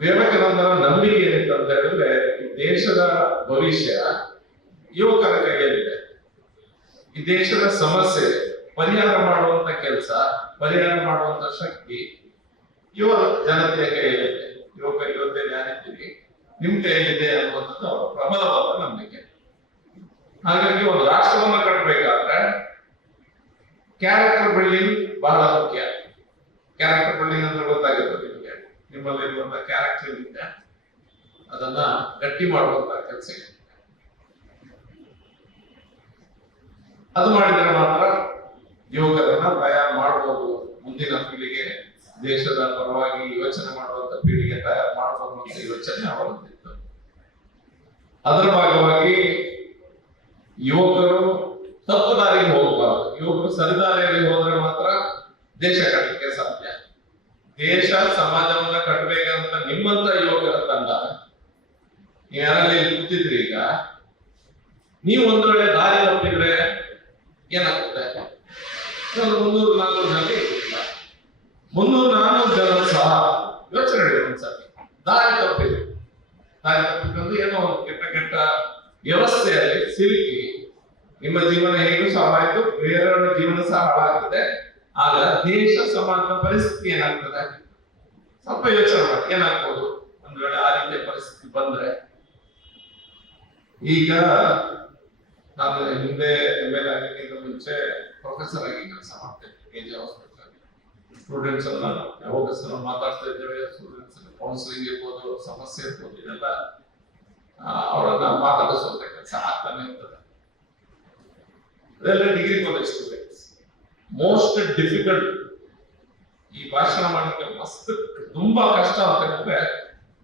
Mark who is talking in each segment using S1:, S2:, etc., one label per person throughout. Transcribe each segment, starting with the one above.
S1: ವಿವೇಕಾನಂದರ ನಂಬಿಕೆ ಅಂತ ಹೇಳಿದ್ರೆ ದೇಶದ ಭವಿಷ್ಯ ಯುವಕರ ಕೈಯಲ್ಲಿದೆ. ಈ ದೇಶದ ಸಮಸ್ಯೆ, ಪರಿಹಾರ ಮಾಡುವಂತ ಕೆಲಸ, ಪರಿಹಾರ ಮಾಡುವಂತ ಶಕ್ತಿ ಯುವ ಜನತೆಯ ಕೈಯಲ್ಲಿದೆ. ಯುವಕ ಯುವತೆ ಯಾರಿದ್ದೀರಿ ನಿಮ್ ಕೈಯಲ್ಲಿದೆ ಅನ್ನುವಂಥದ್ದು ಅವರ ಪ್ರಬಲವಾದ ನಂಬಿಕೆ. ಹಾಗಾಗಿ ಒಂದು ರಾಷ್ಟ್ರವನ್ನು ಕಟ್ಟಬೇಕಾದ್ರೆ ಕ್ಯಾರೆಕ್ಟರ್ ಬಿಲ್ಡಿಂಗ್ ಬಹಳ ಮುಖ್ಯ. ಕ್ಯಾರೆಕ್ಟರ್ ಬಿಲ್ಡಿಂಗ್ ಅಂದ್ರೆ ಗೊತ್ತಾಗಿರ್ತದೆ. ನಿಮ್ಮಲ್ಲಿರುವಂತ ಕ್ಯಾರೆಕ್ಟರ್ ಇದೆ ಅದನ್ನ ಗಟ್ಟಿ ಮಾಡುವಂತ ಕೆಲಸ ಅದು ಮಾಡಿದ್ರೆ ಮಾತ್ರ ಯುವಕರನ್ನ ತಯಾರು ಮಾಡಬಹುದು ಮುಂದಿನ ಪೀಳಿಗೆ ದೇಶದ ಪರವಾಗಿ ಯೋಚನೆ ಮಾಡುವಂತ ಪೀಳಿಗೆ ತಯಾರು ಮಾಡಬಹುದು ಅಂತ ಯೋಚನೆ ಅವರದ್ದಿತ್ತು ಅದರ ಭಾಗವಾಗಿ ಯುವಕರು ತಪ್ಪು ದಾರಿಗೆ ಹೋಗಬಾರದು. ಯುವಕರು ಸರಿದಾರಿಯಲ್ಲಿ ಹೋದ್ರೆ ಮಾತ್ರ ದೇಶ ಸಾಧ್ಯ ದೇಶ ಸಮಾಜವನ್ನ ಕಟ್ಟಬೇಕಂತ ನಿಮ್ಮಂತ ಯುವಕರ ತಂಡ. ಯಾರಲ್ಲಿ ಕೂತಿದ್ರಿ ಈಗ? ನೀವು ಒಂದ್ ವೇಳೆ ದಾರಿ ತಪ್ಪಿದ್ರೆ ಏನಾಗುತ್ತೆ? ಮುನ್ನೂರು ನಾಲ್ಕು ಜನ ಮುನ್ನೂರು ನಾಲ್ಕು ಜನ ಸಹ ಯೋಚನೆ ಹೇಳಿ ಒಂದ್ಸತಿ. ದಾರಿ ತಪ್ಪಿದ್ರು ದಾರಿ ತಪ್ಪಿದ್ರು ಏನೋ ಕೆಟ್ಟ ಕೆಟ್ಟ ವ್ಯವಸ್ಥೆಯಲ್ಲಿ ಸಿಲುಕಿ. ನಿಮ್ಮ ಜೀವನ ಹೇಗೂ ಸಹ ಆಯ್ತು. ಬೇರೆಯವರ ಜೀವನ ಸಹ ಹಾಳಾಗ್ತದೆ. ಆಗ ದೇಶ ಸಮಾಜದ ಪರಿಸ್ಥಿತಿ ಏನಾಗ್ತದೆ? ಸ್ವಲ್ಪ ಯೋಚನೆ ಮಾಡಿ, ಏನಾಗ್ಬೋದು? ಒಂದ್ ವೇಳೆ ಆ ರೀತಿಯ ಪರಿಸ್ಥಿತಿ ಬಂದ್ರೆ, ಈಗ ನಾನು ಹಿಂದೆ ಎಂ ಆಗಕ್ಕಿಂತ ಮುಂಚೆ ಪ್ರೊಫೆಸರ್ ಆಗಿ ಕೆಲಸ ಮಾಡ್ತೇನೆ ಕೆ ಜಿ ಹಾಸ್ಪಿಟಲ್ ಸ್ಟೂಡೆಂಟ್ಸ್ ಅನ್ನ ಯಾವಾಗ ಸಹ ಮಾತಾಡ್ತಾ ಇದ್ದೇವೆ ಸ್ಟೂಡೆಂಟ್ಸ್ ಕೌನ್ಸಿಲಿಂಗ್ ಇರ್ಬೋದು, ಸಮಸ್ಯೆ ಇರ್ಬೋದು, ಇದೆಲ್ಲ ಅವರನ್ನ ಮಾತಾಡಿಸುವಂತ ಕೆಲಸ ಆಗ್ತಾನೆ ಇರ್ತದೆ. ಅದೆಲ್ಲ degree college students most difficult ಈ ಭಾಷಣ ಮಾಡಲಿಕ್ಕೆ ಮಸ್ತ್ ತುಂಬಾ ಕಷ್ಟ ಅಂತ ಹೇಳಿದ್ರೆ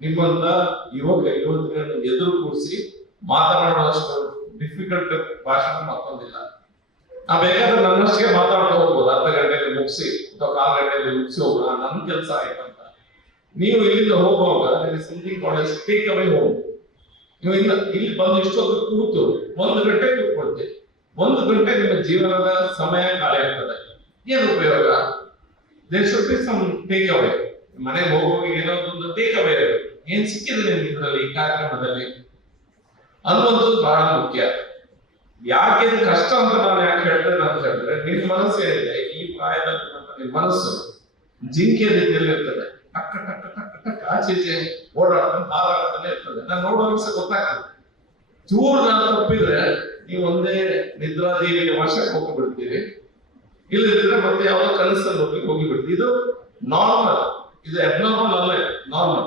S1: ನಿಮ್ಮನ್ನ ಯುವಕ ಯುವತಿಗಳನ್ನು ಎದುರು ಕೂರಿಸಿ ಮಾತನಾಡುವಷ್ಟು ಡಿಫಿಕಲ್ಟ್ ಭಾಷಣ ಮತ್ತೊಂದಿಲ್ಲ. ನಾ ಬೇಕಾದ್ರೆ ನನ್ನಷ್ಟೇ ಮಾತಾಡ್ತಾ ಹೋಗ್ಬೋದು. ಅರ್ಧ ಗಂಟೆಯಲ್ಲಿ ಮುಗಿಸಿ ಅಥವಾ ಕಾಲು ಗಂಟೆಯಲ್ಲಿ ಮುಗಿಸಿ ಹೋಗೋಣ ನನ್ನ ಕೆಲಸ ಆಯ್ತಂತ ನೀವು ಇಲ್ಲಿಂದ ಹೋಗುವಾಗ ಸಿಂಗಿಂಗ್ ಕಾಲೇಜ್ ಟೇಕ್ ಅವೇ ಹೋಗಿ ನೀವು ಇಲ್ಲ ಇಲ್ಲಿ ಬಂದು ಇಷ್ಟೊತ್ತು ಕೂತು ಒಂದು ಗಂಟೆ ಕೂತ್ಕೊಳ್ತೀರಿ ಒಂದು ಗಂಟೆ ನಿಮ್ಮ ಜೀವನದ ಸಮಯ ಕಳೆಯುತ್ತದೆ ಏನು ಉಪಯೋಗ? ದೇರ್ ಅವೇ ಮನೆಗೆ ಹೋಗುವಾಗ ಏನೋ ಒಂದು ಟೇಕ್ ಏನ್ ಸಿಕ್ಕಿದೆ ನಿಮ್ಗೆ ಇದರಲ್ಲಿ ಈ ಕಾರ್ಯಕ್ರಮದಲ್ಲಿ? ಅನ್ನೋದು ಬಹಳ ಮುಖ್ಯ. ಯಾಕೆ ಕಷ್ಟ ಅಂತ ನಾನು ಯಾಕೆ ಹೇಳ್ತೇನೆ ಅಂತ ಹೇಳಿದ್ರೆ ನಿಮ್ ಮನಸ್ಸು ಏನಿದೆ? ಈ ಪ್ರಾಯದ ನಿಮ್ಮ ಮನಸ್ಸು ಜಿಂಕೆ ರೀತಿಯಲ್ಲಿ ಇರ್ತದೆ ಟಕ್ ಟಕ್ ಟಕ್ ಟಕ್, ಆಚೆ ಓಡಾಡ್ತಾನೆ ಹಾರಾಡ್ತಾನೆ ಇರ್ತದೆ. ನಾನು ಸಹ ಗೊತ್ತಾಗ್ತದೆ. ಚೂರು ನಾನು ತಪ್ಪಿದ್ರೆ ನೀವು ಒಂದೇ ನಿದ್ರಾದೇವಿಯ ವಶಕ್ಕೆ ಹೋಗಿಬಿಡ್ತೀರಿ. ಇಲ್ಲದಿದ್ರೆ ಮತ್ತೆ ಯಾವ್ದೋ ಕನಸಲ್ಲಿ ಹೋಗಿ ಹೋಗಿಬಿಡ್ತೀವಿ ಇದು ನಾರ್ಮಲ್ ಇದು ಅಬ್ನಾರ್ಮಲ್ ಅಲ್ಲ ನಾರ್ಮಲ್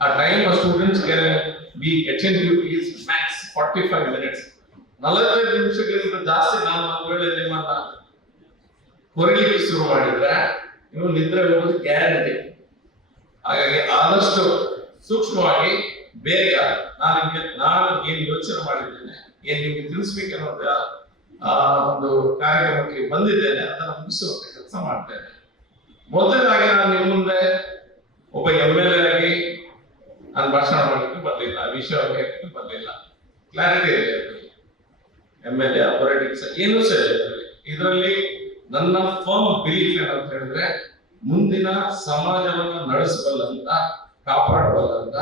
S1: ಆ time students be attentive is max forty five minutes ನಲವತ್ತೈದು ನಿಮಿಷಕ್ಕಿಂತ ಜಾಸ್ತಿ ನಾನು ಒಂದು ವೇಳೆ ನಿಮ್ಮನ್ನ ಹೊರಲಿಕ್ಕೆ ಶುರು ಮಾಡಿದ್ರೆ ನೀವು ನಿದ್ರೆ ಹೋಗೋದು ಗ್ಯಾರಂಟಿ ಹಾಗಾಗಿ ಆದಷ್ಟು ಸೂಕ್ಷ್ಮವಾಗಿ ಬೇಗ ನಾನು ನಿಮಗೆ ನಾನು ಏನು ಯೋಚನೆ ಮಾಡಿದ್ದೇನೆ, ಏನ್ ನಿಮ್ಗೆ ತಿಳಿಸ್ಬೇಕು ಅನ್ನೋದ, ಆ, ಒಂದು ಕಾರ್ಯಕ್ರಮಕ್ಕೆ ಬಂದಿದ್ದೇನೆ, ಅದನ್ನು ಮುಗಿಸುವಂತ ಕೆಲಸ ಮಾಡ್ತೇನೆ. ಮೊದಲನೇದಾಗಿ ನಾನು ನಿಮ್ಮ ಮುಂದೆ ಒಬ್ಬ ಎಂ ಎಲ್ ಎ ಆಗಿ ನಾನು ಭಾಷಣ ಮಾಡಲಿಕ್ಕೆ ಬರಲಿಲ್ಲ ವಿಷಯ ಹೇಳಲಿಕ್ಕೆ ಬರಲಿಲ್ಲ ಕ್ಲಾರಿಟಿ ಇದೆ ಎಂ ಎಲ್ ಎ ಪೊಲಿಟಿಕ್ಸ್ ಏನು ಸಹ ಇದರಲ್ಲಿ ನನ್ನ ಫರ್ಮ್ ಬಿಲೀಫ್ ಏನಂತ ಹೇಳಿದ್ರೆ, ಮುಂದಿನ ಸಮಾಜವನ್ನು ನಡೆಸಬಲ್ಲಂತ, ಕಾಪಾಡಬಲ್ಲಂತ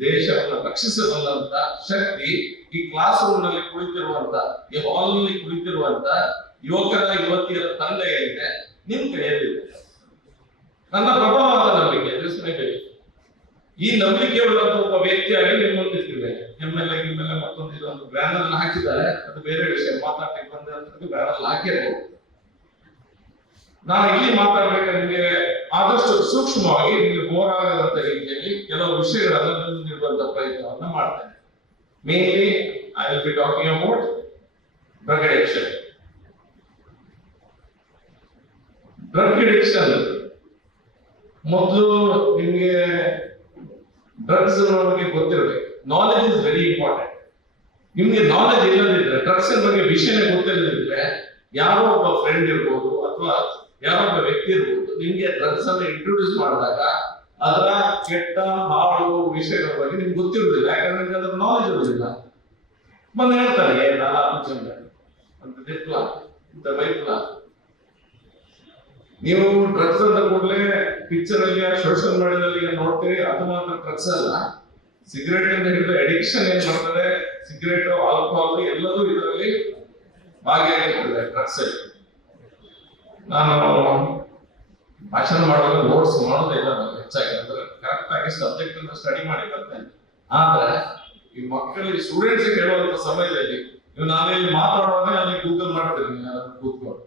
S1: ದೇಶವನ್ನು ರಕ್ಷಿಸಬಲ್ಲಂತ ಶಕ್ತಿ ಈ ಕ್ಲಾಸ್ ರೂಮ್ನಲ್ಲಿ ಕುಳಿತಿರುವಂತ, ಈ ಹಾಲ್ನಲ್ಲಿ ಕುಳಿತಿರುವಂತ ಯುವಕರ, ಯುವತಿಯರ ತಂದೆ ಏನಿದೆ ನಿಮ್ ಕೈಯಲ್ಲಿದೆ ನನ್ನ ಪ್ರಬಲವಾದ ನಂಬಿಕೆ ಈ ನಂಬಿಕೆ ಉಳ್ಳಂತ ಒಬ್ಬ ವ್ಯಕ್ತಿಯಾಗಿ ನಿಮ್ ಮುಂದೆ ನಿಮ್ಮೆಲ್ಲ ಎ ಮತ್ತೊಂದು ಇದೊಂದು ಬ್ಯಾನರ್ ಹಾಕಿದ್ದಾರೆ. ಅದು ಬೇರೆ ವಿಷಯ. ಮಾತಾಡ್ಲಿಕ್ಕೆ ಬಂದ ಬ್ಯಾನರ್ ಹಾಕಿರ್ಬೋದು ನಾನು ಇಲ್ಲಿ ಮಾತಾಡ್ಬೇಕಾದ್ರೆ ನಿಮಗೆ ಆದಷ್ಟು ಸೂಕ್ಷ್ಮವಾಗಿ ನಿಮಗೆ ಬೋರ್ ಆಗದಂತ ರೀತಿಯಲ್ಲಿ ಕೆಲವು ವಿಷಯಗಳನ್ನು ನೀಡುವಂತ ಪ್ರಯತ್ನವನ್ನು ಮಾಡ್ತೇನೆ. Mainly I will be talking about drug addiction drug addiction ಮೊದಲು ನಿಮಗೆ ಡ್ರಗ್ಸ್ ಬಗ್ಗೆ ಗೊತ್ತಿರಬೇಕು. ನಾಲೆಜ್ ಇಸ್ ವೆರಿ ಇಂಪಾರ್ಟೆಂಟ್ ನಿಮಗೆ ನಾಲೆಜ್ ಇಲ್ಲದಿದ್ರೆ ಡ್ರಗ್ಸ್ ಬಗ್ಗೆ ವಿಷಯನೇ ಗೊತ್ತಿಲ್ಲದಿದ್ರೆ, ಯಾರೋ ಒಬ್ಬ ಫ್ರೆಂಡ್ ಇರ್ಬೋದು ಅಥವಾ ಯಾರೋ ಒಬ್ಬ ವ್ಯಕ್ತಿ ಇರ್ಬೋದು, ನಿಮ್ಗೆ ಡ್ರಗ್ಸ್ ಅನ್ನು ಇಂಟ್ರೊಡ್ಯೂಸ್ ಮಾಡಿದಾಗ ಅದರ ಕೆಟ್ಟ ಹಾಳು ವಿಷಯಗಳ ಬಗ್ಗೆ ನಿಮ್ಗೆ ಗೊತ್ತಿರುವುದಿಲ್ಲ. ಯಾಕಂದ್ರೆ ನಿಮ್ಗೆ ಅದರ ನಾಲೆಜ್ ಇರುವುದಿಲ್ಲ. ಬಂದು ಹೇಳ್ತಾರೆ, ಏ ಅಂತ ನೀವು ಡ್ರಗ್ಸ್ ಅಂತ ಕೂಡಲೇ ಪಿಕ್ಚರ್ ಅಲ್ಲಿ ಸೋಷಿಯಲ್ ಮೀಡಿಯಾದಲ್ಲಿ ನೋಡ್ತೀರಿ, ಅದು ಮಾತ್ರ ಡ್ರಗ್ಸ್ ಅಲ್ಲ. ಸಿಗರೇಟ್ ಅಂತ ಹೇಳಿದ್ರೆ ಅಡಿಕ್ಷನ್ ಏನ್ ಮಾಡ್ತಾರೆ ಸಿಗರೇಟ್ ಆಲ್ಕೋಹಾಲ್ ಎಲ್ಲದೂ ಇದರಲ್ಲಿ ಭಾಗಿಯಾಗಿರ್ತದೆ ಡ್ರಗ್ಸ್ ಅಲ್ಲಿ. ನಾನು ಭಾಷಣ ಮಾಡುವಾಗ ನೋಟ್ಸ್ ಮಾಡೋದಿಲ್ಲ ನಾನು ಹೆಚ್ಚಾಗಿ. ಅಂದ್ರೆ ಕರೆಕ್ಟ್ ಆಗಿ ಸಬ್ಜೆಕ್ಟ್ ಅನ್ನು ಸ್ಟಡಿ ಮಾಡಿ ಬರ್ತೇನೆ ಆದ್ರೆ ಈ ಮಕ್ಕಳಿಗೆ ಸ್ಟೂಡೆಂಟ್ಸ್ ಹೇಳುವಂತ ಸಮಯದಲ್ಲಿ ನಾನು ಇಲ್ಲಿ ಮಾತಾಡುವಾಗ ಅಲ್ಲಿ ಗೂಗಲ್ ಮಾಡ್ತೀನಿ ಕೂತ್ಕೊಂಡು.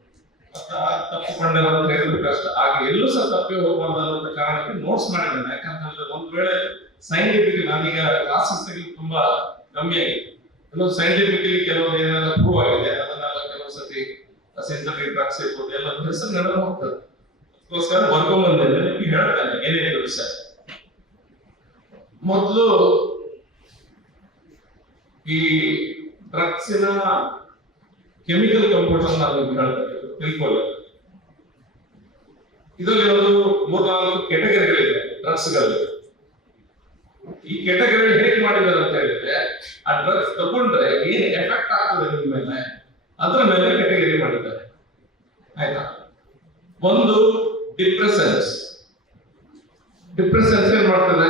S1: ತಪ್ಪು ತಪ್ಪುಕೊಂಡೆ ಅಂತ ಹೇಳಿದ್ರು ಕಷ್ಟ ಆಗ ಎಲ್ಲೂ ಸಹ ತಪ್ಪಿ ಹೋಗಬಾರ್ದು ಅಂತ ಕಾರಣಕ್ಕೆ ನೋಟ್ಸ್ ಮಾಡಿದ್ದೇನೆ. ಯಾಕಂತಂದ್ರೆ ಒಂದ್ ವೇಳೆ ಸೈಂಟಿಫಿಕ್ ನಾನೀಗ ಕ್ಲಾಸಸ್ ತೆಗೆದು ತುಂಬಾ ಕಮ್ಮಿ ಆಗಿದೆ. ಕೆಲವು ಸೈಂಟಿಫಿಕಲಿ ಕೆಲವು ಏನೆಲ್ಲ ಪ್ರೂವ್ ಆಗಿದೆ ಸಿಂಥೆಟಿಕ್ ಡ್ರಗ್ಸ್ ಇರ್ಬೋದು ಎಲ್ಲ ಹೆಸರು ನಡೆದು ಹೋಗ್ತದೆ ಅದಕ್ಕೋಸ್ಕರ ಮೇಲೆ ನಿಮ್ಗೆ ಹೇಳ್ತಾನೆ ಏನೇನು ವಿಷಯ? ಮೊದಲು ಈ ಡ್ರಗ್ಸಿನ ಕೆಮಿಕಲ್ ಕಂಪೋಸರ್ ನಾನು ನಿಮ್ಗೆ ತಿಳ್ಕೊಳ್ಳಿ. ಇದರಲ್ಲಿ ಒಂದು ಮೂರ್ನಾಲ್ಕು ಕೆಟಗರಿಗಳಿದೆ ಡ್ರಗ್ಸ್ಗಳಲ್ಲಿ. ಈ ಕೆಟಗರಿ ಹೇಗೆ ಮಾಡಿದ್ದಾರೆ ಅಂತ ಹೇಳಿದ್ರೆ, ಆ ಡ್ರಗ್ಸ್ ತಗೊಂಡ್ರೆ ಏನ್ ಎಫೆಕ್ಟ್ ಆಗ್ತದೆ ನಿಮ್ಮ ಮೇಲೆ, ಅದ್ರ ಮೇಲೆ ಕೆಟಗರಿ ಆಯ್ತಾ? ಒಂದು ಡಿಪ್ರೆಸನ್ಸ್ ಡಿಪ್ರೆಸನ್ಸ್ ಏನ್ ಮಾಡ್ತದೆ?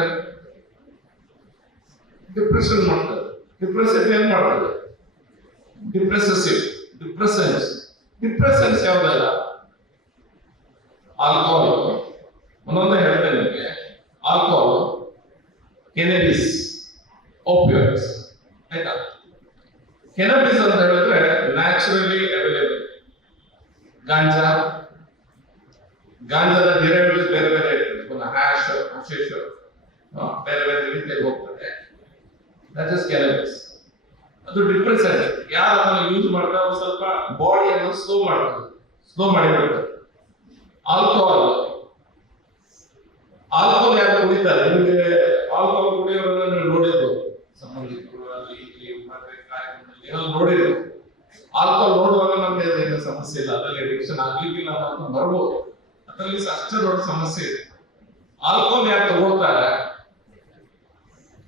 S1: ಡಿಪ್ರೆಷನ್ ಮಾಡ್ತದೆ. ಡಿಪ್ರೆಷನ್ ಏನ್ ಮಾಡ್ತದೆ? ಡಿಪ್ರೆಸಸಿವ್ ಡಿಪ್ರೆಸನ್ಸ್ ಡಿಪ್ರೆಸನ್ಸ್ ಯಾವ್ದಲ್ಲ ಆಲ್ಕೋಹಾಲ್ ಒಂದೊಂದೇ ಹೇಳ್ತೇನೆ ನಿಮಗೆ. ಆಲ್ಕೋಹಾಲ್ ಕೆನಬಿಸ್ ಓಪಿಯೋಯ್ಡ್ಸ್ ಆಯ್ತಾ? ಕೆನಬಿಸ್ ಅಂತ ಹೇಳಿದ್ರೆ ನ್ಯಾಚುರಲಿ ಗಾಂಜಾ. ಗಾಂಜಾದ ಡಿರೈವೇಟಿವ್ಸ್ ಬೇರೆ ಬೇರೆ ಇರ್ತದೆ. ಪುನಃ ಹ್ಯಾಶ್ ಹಶಿಶ್ ಬೇರೆ ಬೇರೆ ರೀತಿಯಲ್ಲಿ ಹೋಗ್ತದೆ. ದಟ್ ಇಸ್ ಕ್ಯಾನಬಿಸ್ ಅದು ಡಿಪ್ರೆಸೆಂಟ್ ಯಾರು ಅದನ್ನು ಯೂಸ್ ಮಾಡ್ತಾರೆ? ಸ್ವಲ್ಪ ಬಾಡಿಯನ್ನು ಸ್ಲೋ ಮಾಡ್ತಾರೆ. ಸ್ಲೋ ಮಾಡಿಬಿಡ್ತಾರೆ ಆಲ್ಕೋಹಾಲ್ ಆಲ್ಕೋಹಾಲ್ ಯಾರು ಕುಡಿತಾರೆ? ನಿಮಗೆ ಆಲ್ಕೋಹಾಲ್ ಕುಡಿಯೋರನ್ನ ನೀವು ನೋಡಿರ್ಬೋದು. ಸಂಬಂಧಿಕರು, ಅಲ್ಲಿ ಇಲ್ಲಿ ನೋಡಿರ್ಬೋದು. ಆಲ್ಕೋಹಾಲ್ ನೋಡುವಾಗ ನಮ್ಗೆ ಸಮಸ್ಯೆ ಇಲ್ಲ ಅದರಲ್ಲಿ ಅಡಿಕ್ಷನ್ ಆಗ್ಲಿಕ್ಕಿಲ್ಲ ಅಂತ ಬರ್ಬೋದು ಅದರಲ್ಲಿ ಸಹ ಅಷ್ಟೇ ದೊಡ್ಡ ಸಮಸ್ಯೆ ಇದೆ ಆಲ್ಕೋಹಾಲ್ ಯಾರು ತಗೊಳ್ತಾರೆ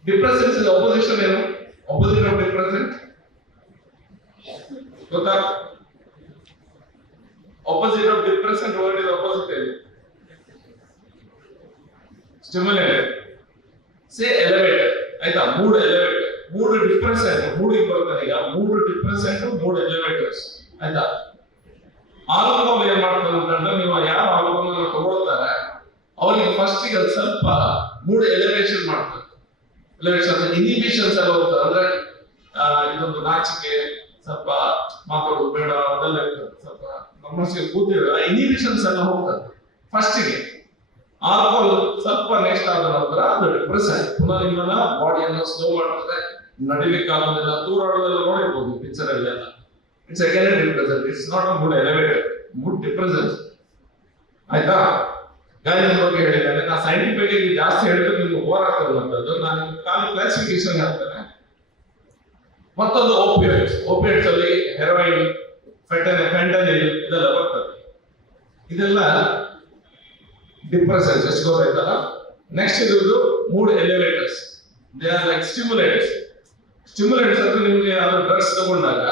S1: ಡಿಪ್ರೆಸೆನ್ಸ್ ಅಪೋಸಿಷನ್ ಏನು ಅಪೋಸಿಟ್ ಆಫ್ ಡಿಪ್ರೆಸೆಂಟ್ ಗೊತ್ತಾ opposite of depressant word is opposite ಏನು ಸ್ಟಿಮ್ಯುಲೇಟೆಡ್ ಸೇ ಎಲಿವೇಟೆಡ್ ಆಯ್ತಾ ಮೂಡ್ ಎಲಿವೇಟೆಡ್ ಮೂಡ್ ಡಿಪ್ರೆಸೆಂಟ್ ಮೂಡಿಗೆ ಬರ್ತಾನೆ ಈಗ ಮೂಡ್ ಡಿಪ್ರೆಸೆಂಟ್ ಮೂಡ್ ಎಲಿವೇಟರ್ಸ್ ಆಯ್ತಾ ಆಲ್ಕೋಹಾಲ್ ಏನ್ ಮಾಡ್ತಾರೆ ಅಂತಂದ್ರೆ ನೀವು ಯಾರು ಆಲ್ಕೋಹಾಲ್ ಅನ್ನು ತಗೊಳ್ತಾರೆ ಅವರಿಗೆ ಫಸ್ಟ್ ಸ್ವಲ್ಪ ಮೂಡ್ ಎಲಿವೇಷನ್ ಮಾಡ್ತಾರೆ ಎಲಿವೇಶನ್ ಇನಿಬಿಷನ್ಸ್ ಎಲ್ಲ ಹೋಗ್ತದೆ ಅಂದ್ರೆ ಇದೊಂದು ನಾಚಿಕೆ, ಸ್ವಲ್ಪ ಮಾತಾಡೋದು ಬೇಡ, ಅದೆಲ್ಲ ಇರ್ತದೆ. ಸ್ವಲ್ಪ ಮನಸ್ಸಿಗೆ ಕೂತಿರೋ ಇನಿಬಿಷನ್ಸ್ ಎಲ್ಲ ಹೋಗ್ತದೆ. ಫಸ್ಟ್ಗೆ ಆಲ್ಕೋಹಾಲ್ ಸ್ವಲ್ಪ ನೆಕ್ಸ್ಟ್ ಆದ ನಂತರ ಅದು ಡಿಪ್ರೆಸೆಂಟ್ ಪುನಃ ನಿಮ್ಮನ್ನ ಬಾಡಿಯನ್ನ ಸ್ಲೋ ಮಾಡ್ತದೆ. ನಡಿಲಿಕ್ಕೆ ಆಗೋದಿಲ್ಲ ತೂರಾಡೋದೆಲ್ಲ ನೋಡಿರ್ಬೋದು ಪಿಕ್ಚರ್ ಅಲ್ಲಿ ಎಲ್ಲ. It's again depressant it's not a good elevated mood depressant ಆಯ್ತಾ? ಗಾಯನ ಬಗ್ಗೆ ಹೇಳಿದ್ದೇನೆ ನಾ ಬಗ್ಗೆ ಆಗಿ ಜಾಸ್ತಿ ಹೇಳಿದ್ರೆ ನಿಮ್ಗೆ ಆಗ್ತದೆ ನಾನು ಕಾಲು ಕ್ಲಾಸಿಫಿಕೇಶನ್ ಹೇಳ್ತೇನೆ ಮತ್ತೊಂದು ಓಪಿಯಟ್ಸ್ ಓಪಿಯಟ್ಸ್ ಅಲ್ಲಿ ಹೆರೋಯಿನ್ ಫೆಟನ್ ಫೆಂಟನಿಲ್ ಇದೆಲ್ಲ ಬರ್ತದೆ. ಇದೆಲ್ಲ ಡಿಪ್ರೆಸನ್ಸ್ ಎಷ್ಟು ಗೊತ್ತಾಯ್ತಲ್ಲ ನೆಕ್ಸ್ಟ್ ಇರುವುದು mood elevators they are like stimulators stimulators ಅಂದ್ರೆ ನಿಮ್ಗೆ ಯಾರು ಡ್ರಗ್ಸ್ ತಗೊಂಡಾಗ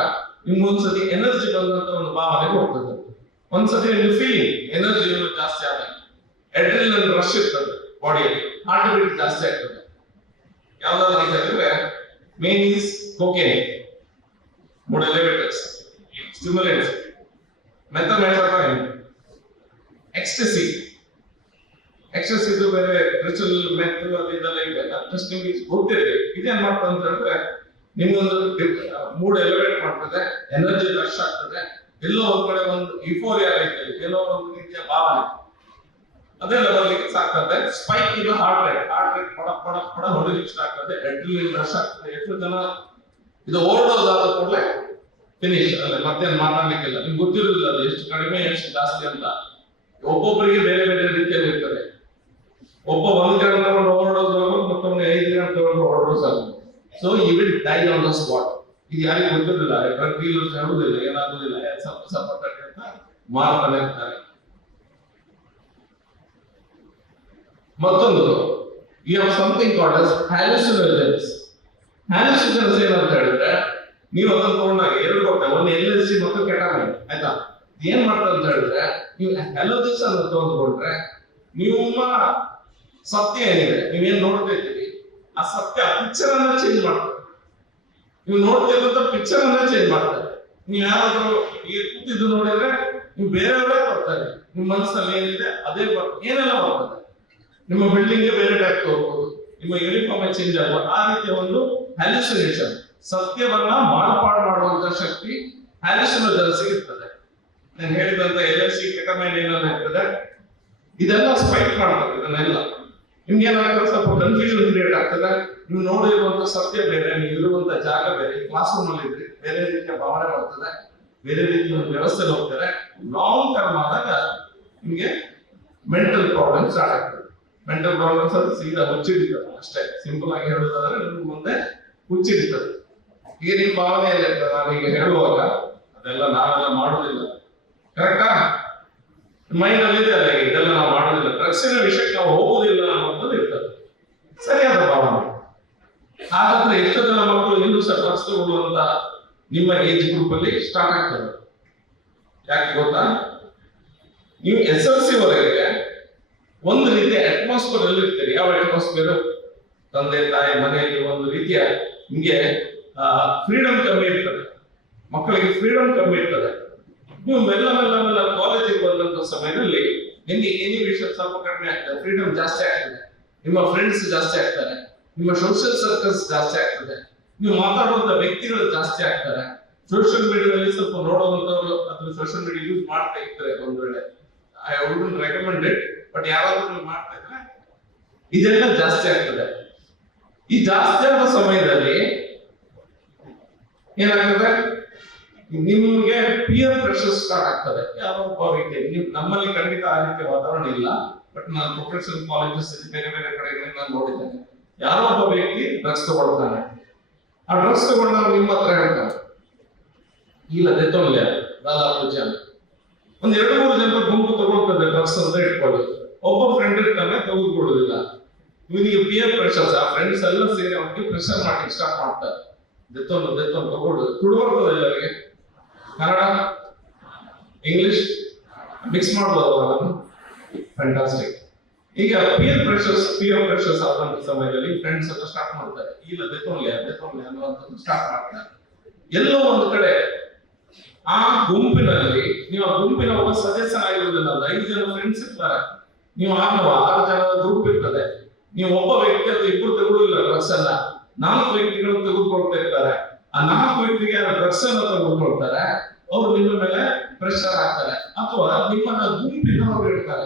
S1: ನಿಮ್ಗೆ ಒಂದ್ಸತಿ ಎನರ್ಜಿ ಬಂದಂತ ಒಂದು ಭಾವನೆ ಹೋಗ್ತದೆ ಒಂದ್ಸತಿ ನಿಮ್ಗೆ ಫೀಲಿಂಗ್ ಎನರ್ಜಿ ಜಾಸ್ತಿ ಆದಾಗ. ಎಡ್ರಿನಲ್ ರಶ್ ಇರ್ತದೆ ಬಾಡಿಯಲ್ಲಿ ಹಾರ್ಟ್ ಬೀಟ್ ಜಾಸ್ತಿ ಆಗ್ತದೆ. ಯಾವ್ದಾದ್ರು ಅಂತ ಹೇಳಿದ್ರೆ main is cocaine mood elevators stimulators methamphetamine ecstasy excess ಇದು ಬೇರೆ ರಿಚುವಲ್ ಮೆತ್ ಅದು ಇದೆಲ್ಲ ಇದೆ. ಜಸ್ಟ್ ನಿಮ್ಗೆ ಗೊತ್ತಿರಲಿ. ಇದೇನ್ ಮಾಡ್ತದೆ ಅಂತ ಹೇಳಿದ್ರೆ ನಿಮ್ಗೊಂದು ಮೂಡ್ ಎಲಿವೇಟ್ ಮಾಡ್ತದೆ. ಎನರ್ಜಿ ರಶ್ ಆಗ್ತದೆ. ಎಲ್ಲೋ ಒಂದ್ ಕಡೆ ಒಂದು ಇಫೋರಿಯಾ ರೀತಿಯಲ್ಲಿ ಎಲ್ಲೋ ಒಂದು ರೀತಿಯ ಭಾವನೆ. ಅದೆಲ್ಲ ಬರ್ಲಿಕ್ಕೆ ಸಾಕ್ತದೆ ಸ್ಪೈಕ್ ಇದು ಹಾರ್ಟ್ ರೇಟ್ ಹಾರ್ಟ್ ರೇಟ್ ಪಡ ಪಡ ಪಡ ಹೊಡಿಲಿಕ್ಕೆ ಆಗ್ತದೆ. ಅಡ್ರಿಲಿನ್ ರಶ್ ಆಗ್ತದೆ. ಎಷ್ಟು ಜನ ಇದು ಓವರ್ಡೋಸ್ ಆದ ಕೂಡಲೇ ಫಿನಿಶ್ ಅಲ್ಲ ಮತ್ತೆ ಮಾತಾಡ್ಲಿಕ್ಕಿಲ್ಲ. ನಿಮ್ಗೆ ಗೊತ್ತಿರೋದಿಲ್ಲ ಅದು ಎಷ್ಟು ಕಡಿಮೆ, ಎಷ್ಟು ಜಾಸ್ತಿ ಅಂತ. ಒಬ್ಬೊಬ್ಬರಿಗೆ ಬೇರೆ ಬೇರೆ ರೀತಿಯಲ್ಲಿ ಇರ್ತದೆ. ಒಬ್ಬ ಒಂದು ಗ್ರಾಮ್ ತಗೊಂಡು ಓವರ್ಡೋಸ್ ಆಗೋದು, ಮತ್ತೊಮ್ಮೆ ಐದು ಗ್ರಾಮ್ ತಗೊಂಡು ಓವರ್ಡೋಸ್ ಆಗೋದು. So you will die on the spot ಇದು ಯಾರಿಗೂ ಗೊತ್ತಿರಲಿಲ್ಲ ಡ್ರಗ್ ಡೀಲರ್ಸ್ ಹೇಳುದಿಲ್ಲ ಏನಾಗುದಿಲ್ಲ. ಸಪ್ಪ ಸಪ್ಪ ಅಂತ ಮಾರ್ತಾನೆ ಇರ್ತಾರೆ. ಮತ್ತೊಂದು. You have something called as hallucinogens hallucinogens ಏನಂತ ಹೇಳಿದ್ರೆ, ನೀವು ಅದನ್ನು ತಗೊಂಡಾಗ ಎರಡು ಕೊಟ್ಟೆ. ಒಂದು ಎಲ್ ಎಸ್ ಸಿ ಮತ್ತು ಕೆಟಾಮಿನ್ ಆಯ್ತಾ? ಏನ್ ಮಾಡ್ತಾರೆ ಅಂತ ಹೇಳಿದ್ರೆ, ನೀವು ಹೆಲೋದಿಸ್ ಅನ್ನು ತಗೊಂಡ್ಕೊಂಡ್ರೆ, ನಿಮ್ಮ ಸತ್ಯ ಏನಿದೆ? ನೀವೇನ್ ನೋಡ್ತಾ ಇದ್ದೀರಿ? ಆ ಸತ್ಯ ಪಿಕ್ಚರ್ ಅನ್ನ ಚೇಂಜ್ ಮಾಡ್ತಾರೆ. ನೀವು ನೋಡ್ತಿರೋಂತ ಪಿಕ್ಚರ್ ಅನ್ನ ಚೇಂಜ್ ಮಾಡ್ತಾರೆ. ನೀವು ಯಾರಾದ್ರೂ ಈ ಕೂತಿದ್ದು ನೋಡಿದ್ರೆ, ನೀವು ಬೇರೆಯವರೇ ಬರ್ತಾರೆ ನಿಮ್ಮ ಮನಸ್ಸಲ್ಲಿ ಏನಿದೆ, ಅದೇ ಬರ್ತದೆ ಏನೆಲ್ಲ ಬರ್ತದೆ? ನಿಮ್ಮ ಬಿಲ್ಡಿಂಗ್ ಬೇರೆ ಟೈಪ್ ತೋರ್ಬೋದು. ನಿಮ್ಮ ಯೂನಿಫಾರ್ಮ್ ಚೇಂಜ್ ಆಗ್ಬೋದು ಆ ರೀತಿಯ ಒಂದು ಹ್ಯಾಲ್ಯೂಸಿನೇಷನ್ ಸತ್ಯವನ್ನ ಮಾರ್ಪಾಡು ಮಾಡುವಂತ ಶಕ್ತಿ ಹ್ಯಾಲ್ಯೂಸಿನೋಜನ್ಸ್ ಸಿಗುತ್ತದೆ. ನಾನು ಹೇಳಿದಂತ ಎಲ್ ಎಲ್ ಸಿ ಕೆಟಮೈನ್ ಏನೆಲ್ಲ ಇರ್ತದೆ ಇದೆಲ್ಲ ಸ್ಪೈಕ್ ಮಾಡ್ತದೆ ಇದನ್ನೆಲ್ಲ. ನಿಮ್ಗೆ ಏನಾಗ್ತದೆ ಸ್ವಲ್ಪ ಕನ್ಫ್ಯೂಷನ್ ಕ್ರಿಯೇಟ್ ಆಗ್ತದೆ? ನೀವು ನೋಡಿರುವಂತ ಸತ್ಯ ಬೇರೆ, ನೀವು ಇರುವಂತ ಜಾಗ ಬೇರೆ ಕ್ಲಾಸ್ ರೂಮ್ ಅಲ್ಲಿ ಇದ್ರೆ ಬೇರೆ ರೀತಿಯ ಭಾವನೆ ಬರ್ತದೆ, ಬೇರೆ ರೀತಿಯ ಒಂದು ವ್ಯವಸ್ಥೆ ಹೋಗ್ತಾರೆ ಲಾಂಗ್ ಟರ್ಮ್ ಆದಾಗ ನಿಮ್ಗೆ ಮೆಂಟಲ್ ಪ್ರಾಬ್ಲಮ್ ಸ್ಟಾರ್ಟ್ ಆಗ್ತದೆ. ಮೆಂಟಲ್ ಪ್ರಾಬ್ಲಮ್ಸ್ ಅದು ಸೀದಾ ಹುಚ್ಚಿಡಿತದೆ ಅಷ್ಟೇ. ಸಿಂಪಲ್ ಆಗಿ ಹೇಳೋದಾದ್ರೆ ನಿಮ್ಗೆ ಮುಂದೆ ಹುಚ್ಚಿಡಿತದೆ ಈ ನಿಮ್ಮ ಭಾವನೆ ನಾನು ಈಗ ಹೇಳುವಾಗ ಅದೆಲ್ಲ ನಾವೆಲ್ಲ ಮಾಡೋದಿಲ್ಲ ಕರೆಕ್ಟಾ ಮೈಂಡ್ ಅಲ್ಲಿ ಇದೆ ಅಲ್ಲ ಇದೆಲ್ಲ ನಾವು ಮಾಡೋದಿಲ್ಲ ಡ್ರಗ್ಸಿನ ವಿಷಯಕ್ಕೆ ನಾವು ಹೋಗುದಿಲ್ಲ ಅನ್ನೋದು ಇರ್ತದೆ. ಸರಿಯಾದ ಭಾವನೆ. ಹಾಗಾದ್ರೆ ಎಷ್ಟು ಜನ ಮಕ್ಕಳು ಇನ್ನೂ ಸಹ ಡ್ರಗ್ಸ್ ತಗೊಳ್ಳುವಂತ ನಿಮ್ಮ ಏಜ್ ಗ್ರೂಪ್ ಅಲ್ಲಿ ಸ್ಟಾರ್ಟ್ ಆಗ್ತದೆ. ಯಾಕೆ ಗೊತ್ತಾ? ನೀವು ಎಸ್ ಎಲ್ ಸಿ ವರೆಗೆ ಒಂದು ರೀತಿಯ ಅಟ್ಮಾಸ್ಫಿಯರ್ ಅಲ್ಲಿ ಇರ್ತೀರಿ ಯಾವ ಅಟ್ಮಾಸ್ಫಿಯರ್ ತಂದೆ, ತಾಯಿ ಮನೆಯಲ್ಲಿ ಒಂದು ರೀತಿಯ ನಿಮಗೆ ಫ್ರೀಡಮ್ ಕಮ್ಮಿ ಇರ್ತದೆ. ಮಕ್ಕಳಿಗೆ ಫ್ರೀಡಮ್ ಕಮ್ಮಿ ಇರ್ತದೆ. ನೀವು ಮೆಲ್ಲ ಮೆಲ್ಲ ಮೆಲ್ಲ ಕಾಲೇಜಿಗೆ ಬಂದಂತ ಸಮಯದಲ್ಲಿ ನಿಮ್ಗೆ ಇನ್ಹಿಬಿಷನ್ ಸ್ವಲ್ಪ ಕಡಿಮೆ ಆಗ್ತದೆ. ಫ್ರೀಡಮ್ ಜಾಸ್ತಿ ಆಗ್ತದೆ. ನಿಮ್ಮ ಫ್ರೆಂಡ್ಸ್ ಜಾಸ್ತಿ ಆಗ್ತಾರೆ ನಿಮ್ಮ ಸೋಷಿಯಲ್ ಸರ್ಕಲ್ಸ್ ಜಾಸ್ತಿ ಆಗ್ತದೆ. ನೀವು ಮಾತಾಡುವಂತ ವ್ಯಕ್ತಿಗಳು ಜಾಸ್ತಿ ಆಗ್ತಾರೆ ಸೋಷಿಯಲ್ ಮೀಡಿಯಾದಲ್ಲಿ ಸ್ವಲ್ಪ ನೋಡುವಂತವ್ರು ಅಥವಾ ಸೋಷಿಯಲ್ ಮೀಡಿಯಾ ಯೂಸ್ ಮಾಡ್ತಾ ಇರ್ತಾರೆ ಒಂದ್ ವೇಳೆ. I would recommend it but ಯಾರಾದ್ರೂ ಮಾಡ್ತಾ ಇದೆಲ್ಲ ಜಾಸ್ತಿ ಆಗ್ತದೆ. ಈ ಜಾಸ್ತಿ ಆದ ಸಮಯದಲ್ಲಿ ಏನಾಗ್ತದೆ? ನಿಮ್ಗೆ ಪಿಯರ್ ಪ್ರೆಷರ್ ಸ್ಟಾರ್ಟ್ ಆಗ್ತದೆ. ಯಾರೋ ಒಬ್ಬ ವ್ಯಕ್ತಿ ನಿಮ್ ನಮ್ಮಲ್ಲಿ ಖಂಡಿತ ಆ ರೀತಿಯ ವಾತಾವರಣ ಇಲ್ಲ ಬಟ್ ನಾನು ಪ್ರೊಫೆಷನಲ್ ಕಾಲೇಜಸ್ ಬೇರೆ ಬೇರೆ ಕಡೆಗಳಲ್ಲಿ ನಾನು ನೋಡಿದ್ದೇನೆ. ಯಾರೋ ಒಬ್ಬ ವ್ಯಕ್ತಿ ಡ್ರಗ್ಸ್ ತಗೊಳ್ತಾನೆ. ಆ ಡ್ರಗ್ಸ್ ತಗೊಂಡಾಗ ನಿಮ್ಮ ಹತ್ರ ಹೇಳ್ತಾನೆ ಇಲ್ಲ ದೆತ್ತೊಳ್ಳೆ ದಾದಾಪುರ ಜನ. ಒಂದ್ ಎರಡು ಮೂರು ಜನ ಗುಂಪು ತಗೊಳ್ತದೆ ಡ್ರಗ್ಸ್ ಅಂತ ಇಟ್ಕೊಳ್ಳಿ. ಒಬ್ಬ ಫ್ರೆಂಡ್ ಇರ್ತಾನೆ ತೆಗೆದುಕೊಳ್ಳುದಿಲ್ಲ ಇವನಿಗೆ ಪಿಯರ್ ಪ್ರೆಷರ್ಸ್ ಆ ಫ್ರೆಂಡ್ಸ್ ಎಲ್ಲ ಸೇರಿ ಅವನಿಗೆ ಪ್ರೆಷರ್ ಮಾಡಿ ಸ್ಟಾರ್ಟ್ ಮಾಡ್ತಾರೆ. ದೆತ್ತೊಂದು ದೆತ್ತೊಂದು ತಗೊಳ್ಳೋದು. ತುಳು ಎಲ್ಲರಿಗೆ? ಕನ್ನಡ? ಇಂಗ್ಲಿಷ್ ಮಿಕ್ಸ್ ಮಾಡ್ಬೋದು ಅದನ್ನು? ಫ್ಯಾಂಟಾಸ್ಟಿಕ್ ಈಗ ಪಿಯರ್ ಪ್ರೆಷರ್ಸ್ ಪಿಯರ್ ಪ್ರೆಷರ್ಸ್ ಆದಂತ ಸಮಯದಲ್ಲಿ ಫ್ರೆಂಡ್ಸ್ ಎಲ್ಲ ಸ್ಟಾರ್ಟ್ ಮಾಡ್ತಾರೆ. ಇಲ್ಲ ದೆತ್ತೊಳ್ಳೆ ದೆತ್ತೊಳ್ಳೆ ಅನ್ನುವಂಥದ್ದು ಸ್ಟಾರ್ಟ್ ಮಾಡ್ತಾರೆ. ಎಲ್ಲೋ ಒಂದು ಕಡೆ ಆ ಗುಂಪಿನಲ್ಲಿ, ನೀವು ಆ ಗುಂಪಿನ ಒಬ್ಬ ಸದಸ್ಯನಾಗಿರುವುದಿಲ್ಲ ಒಂದು ಐದು ಜನ ಫ್ರೆಂಡ್ಸ್ ಇರ್ತಾರೆ. ನೀವು ಆಗುವ ಆರು ಜನ ಗ್ರೂಪ್ ಇರ್ತದೆ. ನೀವು ಒಬ್ಬ ವ್ಯಕ್ತಿ ಅಥವಾ ಇಬ್ಬರು ತಗೊಳ್ಳಿಲ್ಲ ಡ್ರಗ್ಸ್ ಅನ್ನ. ನಾಲ್ಕು ವ್ಯಕ್ತಿಗಳು ತೆಗೆದುಕೊಳ್ತಾ ಇರ್ತಾರೆ. ಆ ನಾಲ್ಕು ವ್ಯಕ್ತಿಗೆ ಆ ಡ್ರಗ್ಸ್ ಅನ್ನ ತೆಗೆದುಕೊಳ್ತಾರೆ, ಅವ್ರು ನಿಮ್ಮ ಮೇಲೆ ಪ್ರೆಷರ್ ಆಗ್ತಾರೆ ಅಥವಾ ನಿಮ್ಮನ್ನ ಗುಂಪಿನವರು ಇರ್ತಾರೆ